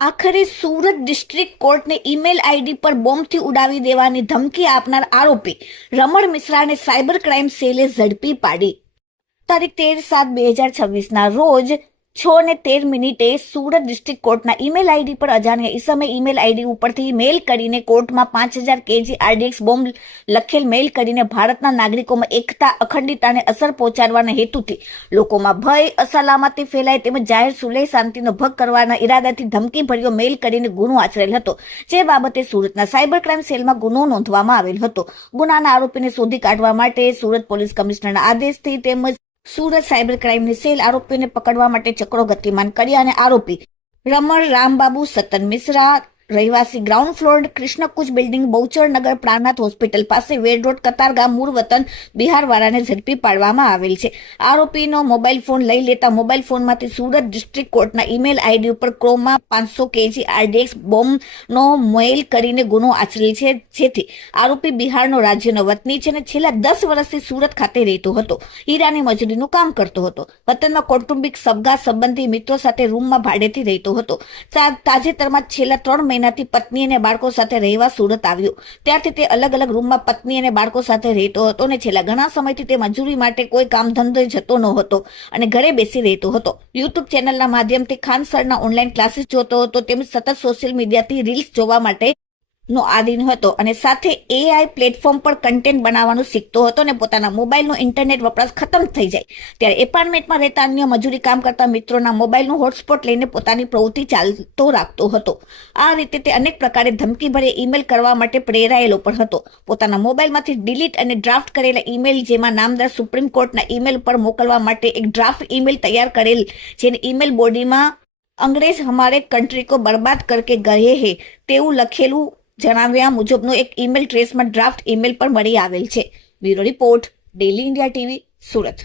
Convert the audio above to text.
આખરે Surat district કોર્ટને email ID પર બોમ્બથી ઉડાવી દેવાની ધમકી આપનાર આરોપી રમણ મિશ્રાને સાયબર ક્રાઇમ સેલે ઝડપી પાડી. તારીખ 13/7/2026 રોજ 6:13 સુરત ડિસ્ટ્રિક્ટ કોર્ટના ઈમેલ આઈડી પર અજાણ્યા ઈસમે ઈમેલ આઈડી ઉપરથી મેલ કરીને કોર્ટમાં 5000 kg RDX બોમ્બ લખેલ મેલ કરીને ભારતના નાગરિકોમાં એકતા અખંડિતતાને અસર પહોંચાડવાના હેતુથી લોકોમાં ભય અસલામતી ફેલાય તેમજ જાહેર સુલેહ શાંતિનો ભંગ કરવાના ઈરાદાથી ધમકીભર્યો મેલ કરીને ગુનો આચરેલ હતો. જે બાબતે સુરતના સાયબર ક્રાઇમ સેલમાં ગુનો નોંધવામાં આવેલ હતો. ગુનાના આરોપીને શોધી કાઢવા માટે સુરત પોલીસ કમિશનરના આદેશથી તેમજ સુરત સાયબર ક્રાઇમની સેલ આરોપીને પકડવા માટે ચક્રો ગતિમાન કર્યા અને આરોપી રમણ રામબાબુ સતન મિશ્રા રહેવાસી ground floor Krishnakunj building Bahucharnagar Prannath hospital પાસે વેડ રોડ કતારગામ મૂળ વતન બિહારવાળાને ઝડપી પાડવામાં આવેલ છે. આરોપીનો મોબાઈલ ફોન લઈ લેતા મોબાઈલ ફોનમાંથી સુરત ડિસ્ટ્રિક્ટ કોર્ટના ઈમેલ આઈડી ઉપર ક્રોમા 500 kg RDX બોમ્બનો મેલ કરીને ગુનો આચરેલ છે. જેથી આરોપી બિહારનો રાજ્યનો વતની છે અને છેલ્લા 10 વર્ષથી સુરત ખાતે રહેતો હતો. હીરાની મજૂરીનું કામ કરતો હતો. વતનમાં કૌટુંબિક સગા સંબંધી મિત્રો સાથે રૂમમાં ભાડેથી રહેતો હતો. તાજેતરમાં છેલ્લા 3 મહિનાથી પત્ની અને બાળકો સાથે રહેવા સુરત આવ્યો. ત્યારથી તે અલગ અલગ રૂમમાં પત્ની અને બાળકો સાથે રહેતો હતો અને છેલ્લા ઘણા સમયથી તે મજૂરી માટે કોઈ કામ ધંધો જતો ન હતો અને ઘરે બેસી રહેતો હતો. યુટ્યુબ ચેનલના માધ્યમથી ખાન સરના ઓનલાઈન ક્લાસીસ જોતો હતો તેમજ સતત સોશિયલ મીડિયાથી રીલ્સ જોવા માટે નો આદિન હતો અને સાથે AI પ્લેટફોર્મ પર કન્ટેન્ટ બનાવવાનું શીખતો હતો અને પોતાના મોબાઈલનો ઇન્ટરનેટ વપરાશ ખતમ થઈ જાય ત્યારે એપાર્ટમેન્ટમાં રહેતા અન્ય મજૂરી કામ કરતા મિત્રોના મોબાઈલનું હોટસ્પોટ લઈને પોતાની પ્રવૃત્તિ ચાલતો રાખતો હતો. આ રીતે તે અનેક પ્રકારે ધમકીભરે ઈમેલ કરવા માટે પ્રેરાયેલો પણ હતો. પોતાના મોબાઈલમાંથી ડિલીટ અને ડ્રાફ્ટ કરેલા ઈમેલ જેમાં નામદાર સુપ્રીમ કોર્ટના ઈમેલ પર મોકલવા માટે એક ડ્રાફ્ટ ઈમેલ તૈયાર કરેલ જેની ઈમેલ બોડીમાં અંગ્રેજ હમારે કંટ્રી કો બરબાદ કરકે ગયે હે તેવું લખેલું જણાવ્યા મુજબનો એક ઈમેલ ટ્રેસમાં ડ્રાફ્ટ ઈમેલ પર મળી આવેલ છે. Bureau report, daily India TV, Surat.